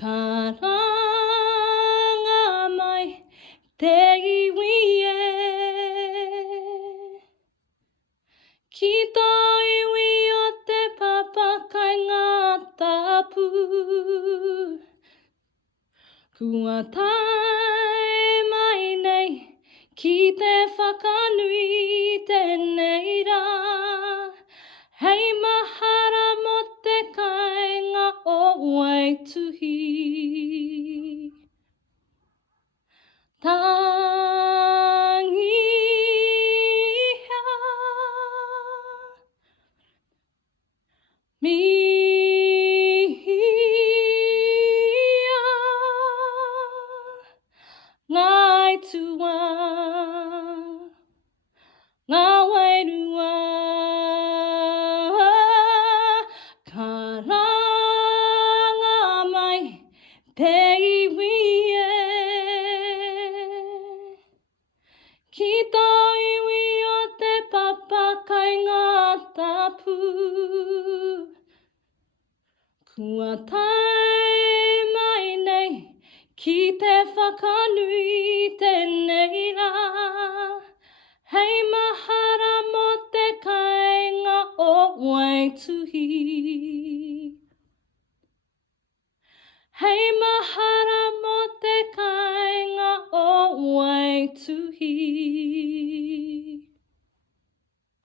Karanga mai te iwi e Ki tō iwi o te papa kai ngā tapu Kua tae mai nei ki te whakanui tēnei rā Hei mahara mo te kāinga o Waituhi Tangia Mihia Ngai tua Ngā wairua Karanga mai te iwi e Ki tō iwi o te papa kai ngā tapu Kua tae mai nei ki te whakanui tēnei rā Hei mahara mo te kāinga o Waituhi Hei mahara mo te kāinga o Waituhi